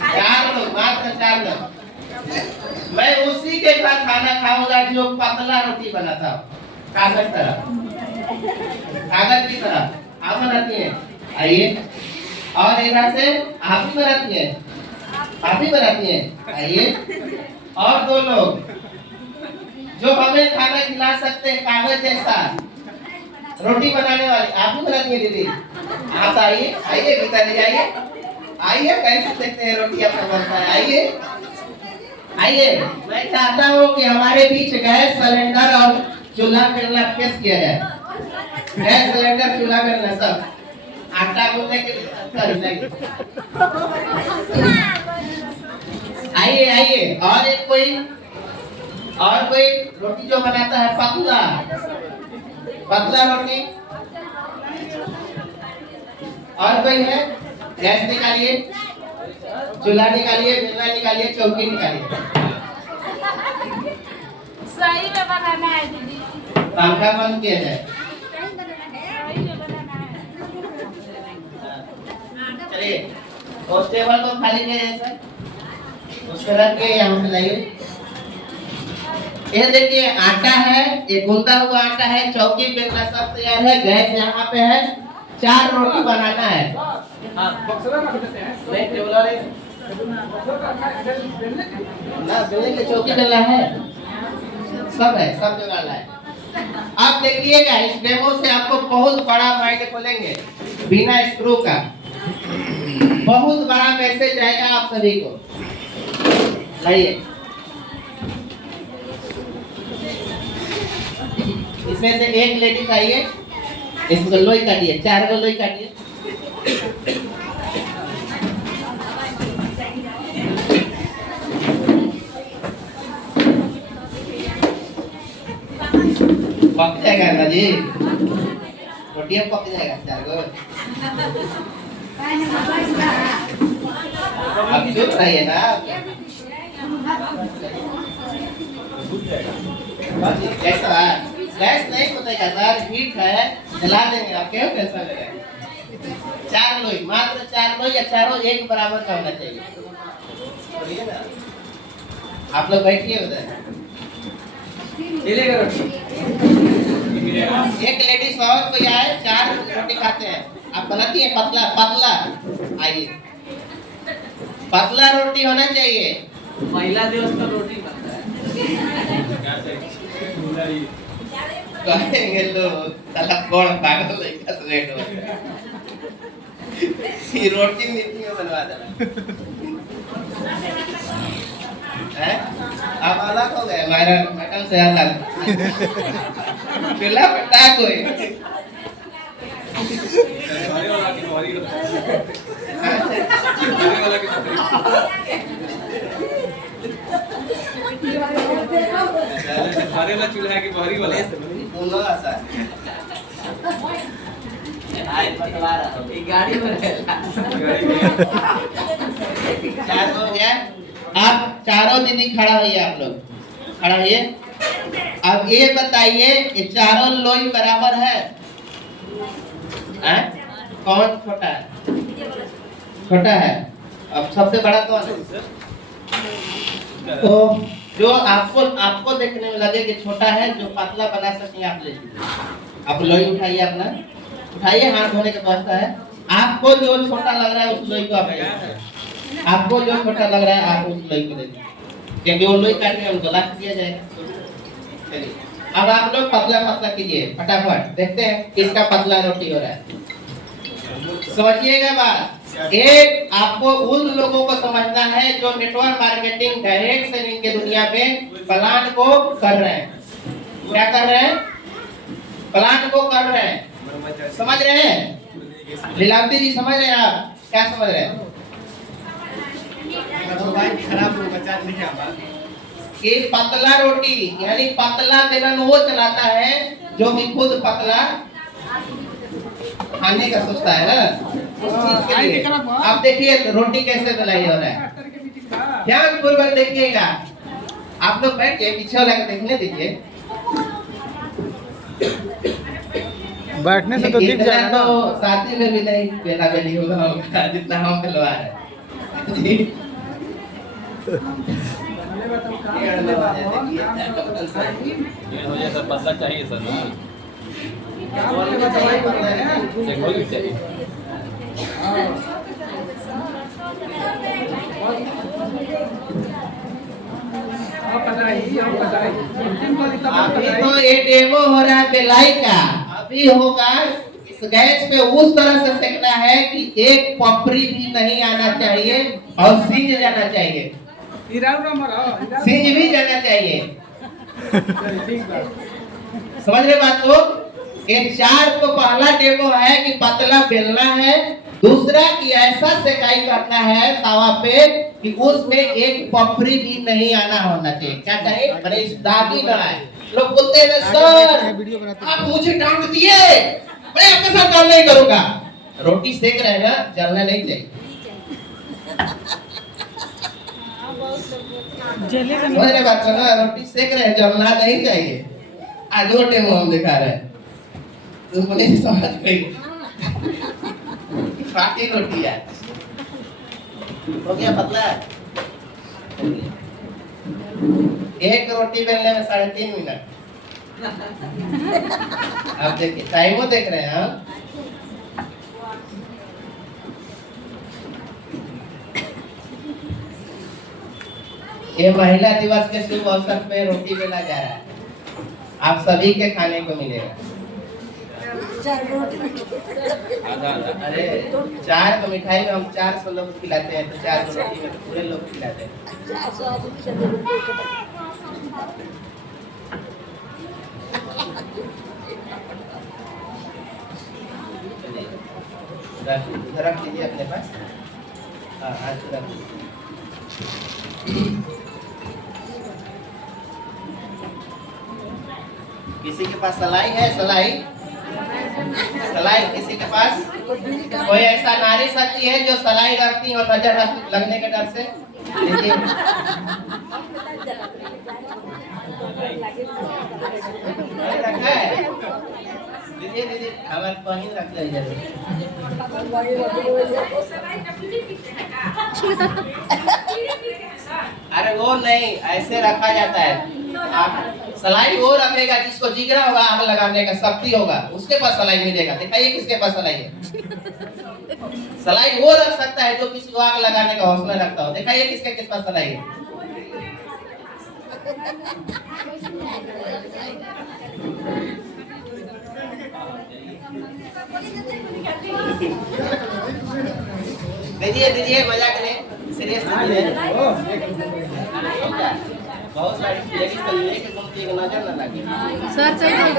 4 लोग, मात्र 4 लोग। मैं उसी के साथ खाना खाऊंगा जो पतला रोटी बनाता हूँ, कागज तरह, कागज की तरह। आप बनाती हैं, आइए। और इधर से आप भी बनाती हैं, आप भी बनाती हैं, आइए। और 2 लोग जो हमें खाना खिला सकते हैं, कागज जैसा रोटी बनाने वाली, आप भी बनाती हैं दीदी? आप आइए, आइए गीता जी, आइए आइए, कैसे देखते हैं रोटी अपना बनता है, आइए आइए। मैं चाहता हूँ कि हमारे बीच गैस सिलेंडर और चूल्हा बेलना पेश किया जाए। गैस सिलेंडर, चूल्हा बेलना सब आटा गूंदने के लिए। आइए आइए। और एक कोई रोटी जो बनाता है पतला पतला रोटी, और कोई है? गैस निकालिए, चूल्हा निकालिए, बेलना निकालिए, चौकी निकालिए। सही में बनाना है दीदी। पंखा बंद किया जाए। चलिए, उस टेबल को खाली किया जाए सर, उसको रख के यहाँ पे लाइए। ये देखिए आटा है, ये गूंदा हुआ आटा है, चौकी बेलना सब तैयार है, गैस यहाँ पे है, 4 रोटी बनाना है। नहीं टेबल वाले ना, बेलने के चौकी बेलना है, सब है, सब जगह है। आप देखिएगा इस डेमो से आपको बहुत बड़ा माइंड खोलेंगे, बिना स्क्रू का बहुत बड़ा मैसेज आएगा आप सभी को। लाइए, इसमें से एक लेडीज आइए, इसको लोई काटिए, 4 को लोई काटिए। पक जाएगा ना जी, रोटी पक जाएगा 4 को। अब चुप रहिए ना, कैसा है? गैस नहीं बताएगा सर, हीट है, जला देंगे आप, क्यों कैसा लगा? 4 लोई, मात्र 4 लोई, या चारों एक बराबर का होना चाहिए। आप लोग बैठिए उधर, एक लेडीज और कोई आए, 4 रोटी खाते हैं। आप बनाती हैं पतला पतला, आइए, पतला रोटी होना चाहिए। महिला दिवस का रोटी बनता है। कहेंगे लोग साला कौन पागल है, क्या रेट हो ये रोटी नीति में बनवा देना है। आप अलग हो गए, मैडम से अलग, चूल्हा पटा कोई चूल्हा की बहरी वाला दोनों ऐसा गाड़ी में 4 हो गया। आप चारों दीदी खड़ा होइए, आप लोग खड़ा होइए। अब ये बताइए ये चारों लोई बराबर है? कौन छोटा है? छोटा है। अब सबसे बड़ा कौन है? तो जो आपको देखने में लगे कि छोटा है, जो पतला बना सके आप ले लीजिए। आप लोई उठाइए, अपना उठाइए, हाथ धोने का व्यवस्था है। आपको जो छोटा लग रहा है उस लोई को आप ले लीजिए। आपको जो छोटा लग रहा है आप उस लोई को ले लीजिए, क्योंकि वो लोई काटने में उनको लाख दिया जाएगा। चलिए, अब आप लोग पतला पतला कीजिए फटाफट, देखते हैं किसका पतला रोटी हो रहा है। समझिएगा बात, एक आपको उन लोगों को समझना है जो नेटवर्क मार्केटिंग, डायरेक्ट सेलिंग के दुनिया में प्लान को कर रहे हैं। क्या कर रहे हैं? प्लान को कर रहे हैं। समझ रहे हैं लीलावती जी? समझ रहे हैं आप? क्या समझ रहे हैं? कि पतला रोटी यानी पतला बेलन वो चलाता है जो कि खुद पतला खाने का सोचता है ना, उस चीज के लिए। आप देखिए रोटी कैसे बनाई हो रहा है, ध्यान पूर्वक देखिएगा। आप लोग बैठ के पीछे वाला को देखने दीजिए। बैठने से तो दिख जाएगा ना। तो साथी में भी नहीं बेला बेली होगा जितना हम खिलवा रहे हैं। जी ये हो जाए सर, पतला चाहिए सर ना, चाहिए चाहिए। अभी तो ये डेमो हो रहा है बेलाई का, अभी होगा इस गैस पे उस तरह से सेकना है कि एक पपरी भी नहीं आना चाहिए और सींज जाना चाहिए, सींज भी जाना चाहिए। समझ रहे बात लोग? ये चार को पहला डेमो है कि पतला बेलना है, दूसरा कि ऐसा सेकाई करना है तवा पे कि उसमें एक पपरी भी नहीं आना होना चाहिए। क्या कहे? बड़े दागी ना आए। लोग बोलते हैं सर आप मुझे डांट दिए, मैं आपके साथ काम नहीं करूंगा। रोटी सेक रहे हैं ना, जलना नहीं चाहिए। समझ रहे बात ना? रोटी सेक रहे हैं, जलना नहीं चाहिए। आज वो डेमो हम दिखा रहे हैं, तुम नहीं समझ गई। फाटी रोटी है, हो गया पतला। एक रोटी बेलने में 3.5 मिनट। आप देखिए टाइमो देख रहे हैं हम। ये महिला दिवस के शुभ अवसर पे रोटी बेला जा रहा है, आप सभी के खाने को मिलेगा। अरे 4 को मिठाई में हम 400 लोग को खिलाते हैं, तो 4 को रोटी में पूरे लोग खिलाते हैं। रख लीजिए अपने पास। हाँ आज रख लीजिए। किसी के पास सलाई है? सलाई सलाई किसी के पास? कोई ऐसा नारी शक्ति है जो सलाई रखती और नजर लगने के डर से? देखिए रखा है, दीदी दीदी हमारे पहन रख लीजिए। अरे वो नहीं, ऐसे रखा जाता है। आप सलाई वो रखेगा जिसको जिगरा होगा, आग लगाने का शक्ति होगा, उसके पास सलाई मिलेगा। दिखाइए किसके पास सलाई है। सलाई वो रख सकता है जो किसी को आग लगाने का हौसला रखता हो। दिखाइए किसके पास सलाई है। दीजिए मजाक नहीं, सीरियस बहुत सारी लेडीज को लेके घूमती है, नजर न लगे। सर चल रहा है।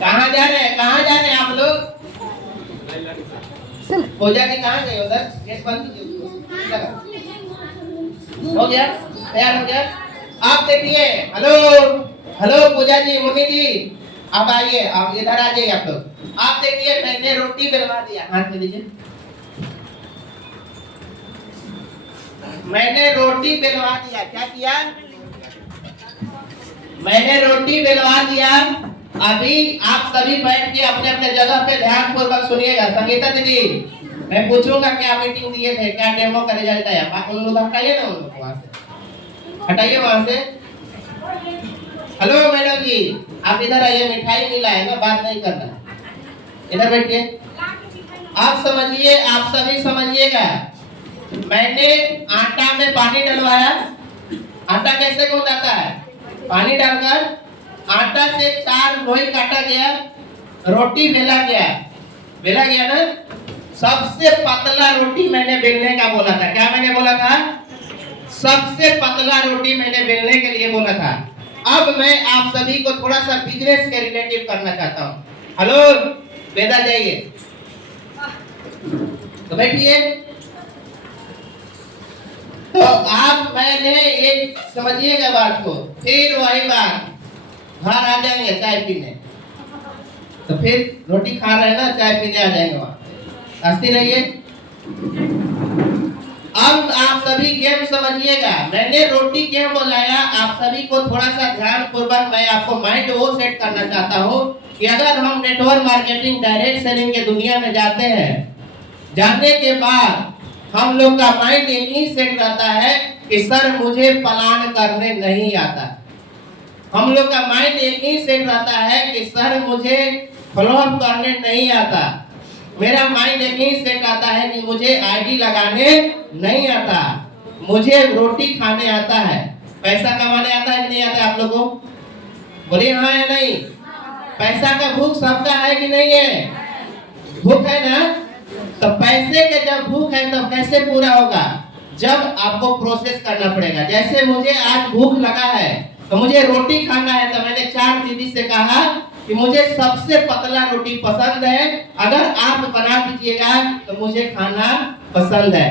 कहाँ जा रहे हैं? कहाँ जा रहे हैं आप लोग? पूजा जी कहाँ गए? उधर गेट बंद कीजिए। हो गया? तैयार हो गया? आप देखिए। हेलो हेलो पूजा जी, मुन्नी जी, आप आइए, आप इधर आ जाइए। आप लोग आप देखिए, मैंने रोटी बेलवा दिया। हाथ में लीजिए। मैंने रोटी बेलवा दिया। क्या किया? मैंने रोटी बेलवा दिया। अभी आप सभी बैठ के अपने अपने जगह पे ध्यान पूर्वक सुनिएगा। संगीता दीदी, मैं पूछूंगा क्या मीटिंग दिए थे, क्या डेमो का रिजल्ट आया। उन लोग हटाइए ना, उन लोग वहां से हटाइए, वहां से। हेलो मैडम जी, आप इधर आइए। मिठाई मिला है ना, बात नहीं करना, इधर बैठिए। आप समझिए, आप सभी समझिएगा। मैंने आटा में पानी डलवाया। आटा कैसे गूंदाता है? पानी डालकर आटा से 4 लोई काटा गया, रोटी बेला गया। बेला गया ना? सबसे पतला रोटी मैंने बेलने का बोला था। क्या मैंने बोला था? सबसे पतला रोटी मैंने बेलने के लिए बोला था। अब मैं आप सभी को थोड़ा सा बिजनेस के रिलेटिव करना चाहता हूँ। हेलो वेदा, जाइए तो बैठिए। तो आप मैंने एक समझिएगा बात को, फिर वही बात, घर आ जाएंगे चाय पीने, तो फिर रोटी खा रहे हैं ना, चाय पीने आ जाएंगे वहां। हंसती रहिए। अब आप सभी गेम समझिएगा। मैंने रोटी क्यों बुलाया, आप सभी को थोड़ा सा ध्यान पूर्वक मैं आपको माइंड वो सेट करना चाहता हूँ कि अगर हम नेटवर्क मार्केटिंग डायरेक्ट सेलिंग के दुनिया में जाते हैं, जाने के बाद हम लोग का माइंड यही सेट रहता है कि सर मुझे प्लान करने नहीं आता। हम लोग का माइंड यही सेट रहता है कि सर मुझे फॉलोअप करने नहीं आता। मेरा माइंड यही सेट आता है कि मुझे आईडी लगाने नहीं आता, मुझे रोटी खाने आता है। पैसा कमाने आता है कि नहीं आता है आप लोगों को? बोलिए हाँ या नहीं। पैसा का भूख सबका है कि नहीं है? भूख है ना? तो पैसे के जब भूख है तो कैसे पूरा होगा? जब आपको प्रोसेस करना पड़ेगा। जैसे मुझे आज भूख लगा है तो मुझे रोटी खाना है, तो मैंने 4 दीदी से कहा कि मुझे सबसे पतला रोटी पसंद है, अगर आप बना दीजिएगा तो मुझे खाना पसंद है।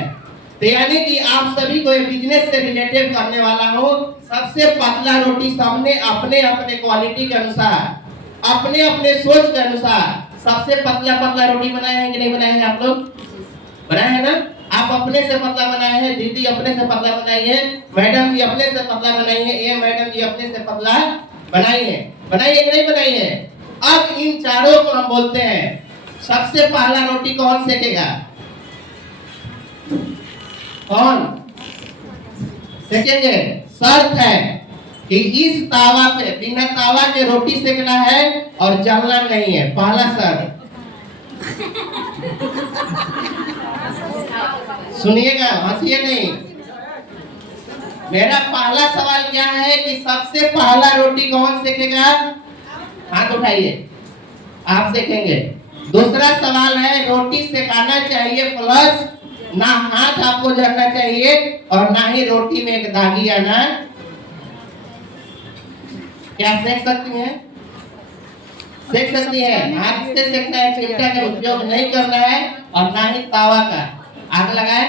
तो यानी कि आप सभी को बिजनेस से रिलेटेड करने वाला हूँ। सबसे पतला रोटी सबने अपने अपने क्वालिटी के अनुसार, अपने अपने सोच के अनुसार सबसे पतला पतला रोटी बनाए हैं कि नहीं बनाए हैं? आप लोग बनाए हैं ना? आप अपने से पतला बनाए हैं, दीदी अपने से पतला बनाई है, मैडम जी अपने से पतला बनाई है, ये मैडम जी अपने से पतला बनाई है। बनाई है कि नहीं बनाई है? अब इन चारों को हम बोलते हैं, सबसे पहला रोटी कौन सेकेगा? कौन सेकेंगे? शर्त है कि इस तावा पे बिना तावा के रोटी सेकना है और जलना नहीं है। पहला शर्त सुनिएगा, हंसिए नहीं। मेरा पहला सवाल क्या है कि सबसे पहला रोटी कौन सेकेगा? हाथ उठाइए, आप सेकेंगे। दूसरा सवाल है, रोटी सेकाना चाहिए प्लस ना हाथ आपको जलना चाहिए और ना ही रोटी में एक दागी आना। क्या सेक सकती हैं? सेक सकती है। हाथ से सेकना है, चिमटा का उपयोग नहीं करना है और ना ही तावा का। आग लगाए,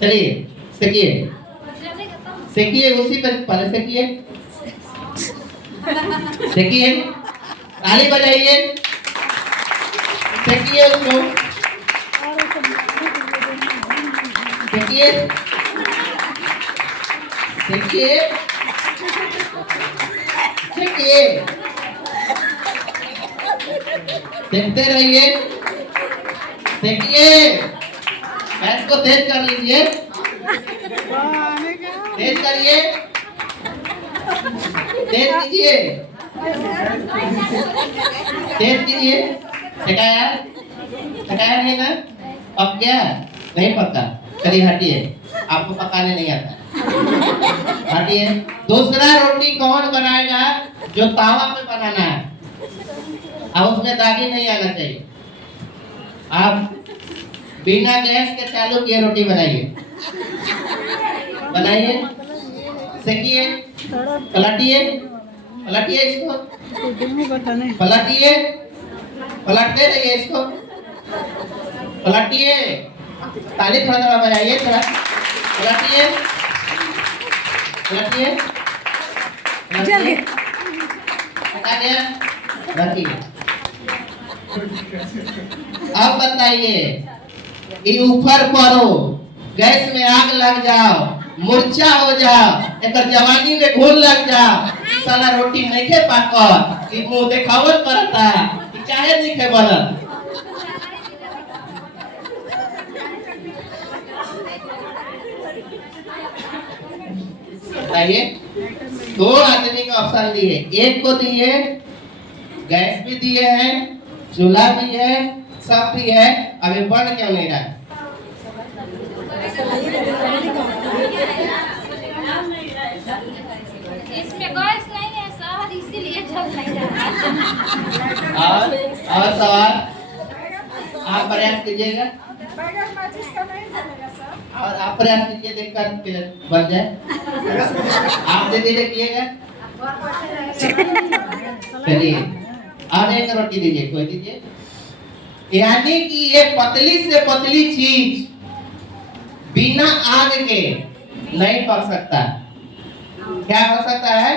चलिए सेकिए, सेकिए, उसी पर पहले सेकिए, सेकिए, ताली बजाइए, सेकिए उसको, सेकिए, सेकिए, सेकिए, देखते रहिए, देखिए, गैस को तेज कर लीजिए, तेज करिए, तेज कीजिए, तेज कीजिए। सिखाया, सिखाया नहीं ना? पक गया? नहीं पका? चलिए हटिए, आपको पकाने नहीं आता, हटिए। दूसरा रोटी कौन बनाएगा? जो तावा पे बनाना है और उसमें दागी नहीं आना चाहिए। आप बिना गैस के चालू किए रोटी बनाइए, बनाइए, सेकिए, पलटिए, पलटिए इसको, पलटिए, पलटते रहिए इसको, पलटिए, ताली थोड़ा थोड़ा बजाइए, थोड़ा पलटिए, पलटिए, पलटिए, हटा गया, रखिए। अब बताइए कि ऊपर पड़ो, गैस में आग लग जाओ, मूर्छा हो जाओ, एक जवानी में घुल लग जाओ, साला रोटी नहीं खे पाकर कि मुंह देखावत करता कि चाहे नहीं खे बनत। बताइए, 2 आदमी का ऑप्शन दिए, एक को दिए गैस भी दिए हैं, चूल्हा भी है, सब भी है, अभी बन क्यों नहीं रहा? इसमें गैस नहीं है सर, इसीलिए जल नहीं रहा। और सवाल आप प्रयास कीजिएगा, और आप प्रयास कीजिए, देखकर बन जाए। आप धीरे धीरे कीजिएगा। चलिए और एक रोटी दीजिए, कोई दीजिए। यानी कि ये पतली से पतली चीज बिना आग के नहीं पक सकता। क्या हो सकता है?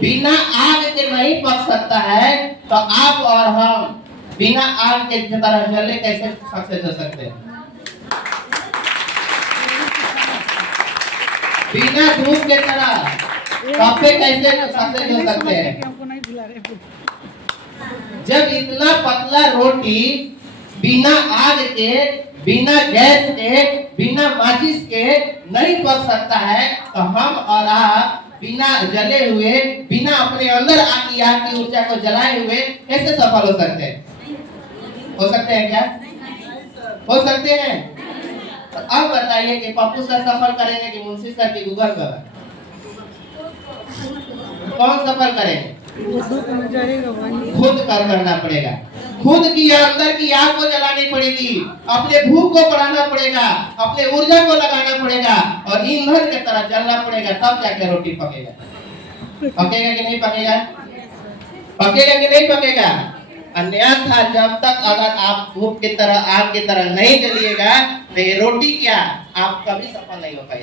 बिना आग के नहीं पक सकता है। तो आप और हम बिना आग के तरह जले कैसे सक्सेस हो सकते हैं? बिना धूप के तरह सबसे कैसे सबसे जल सकते हैं? जब इतना पतला रोटी बिना आग के, बिना गैस के, बिना माचिस के नहीं पक सकता है, तो हम और आप बिना जले हुए, बिना अपने अंदर आग की ऊर्जा को जलाए हुए कैसे सफल हो सकते हैं? हो सकते हैं क्या? हो सकते हैं? तो अब बताइए कि पप्पू सर सफल करेंगे कि मुंशी सर की गूगल पर? कौन सफल करेंगे? खुद कर करना पड़ेगा। खुद की अंदर की आग को जलानी पड़ेगी, अपने भूख को बढ़ाना पड़ेगा, अपने ऊर्जा को लगाना पड़ेगा और ईंधन की तरह जलना पड़ेगा, तब जाके रोटी पकेगा। पकेगा कि नहीं पकेगा? पकेगा कि नहीं पकेगा? अन्यथा जब तक अगर आप धूप की तरह, आग की तरह नहीं जलिएगा, तो ये रोटी क्या, आप कभी सफल नहीं हो पाएंगे।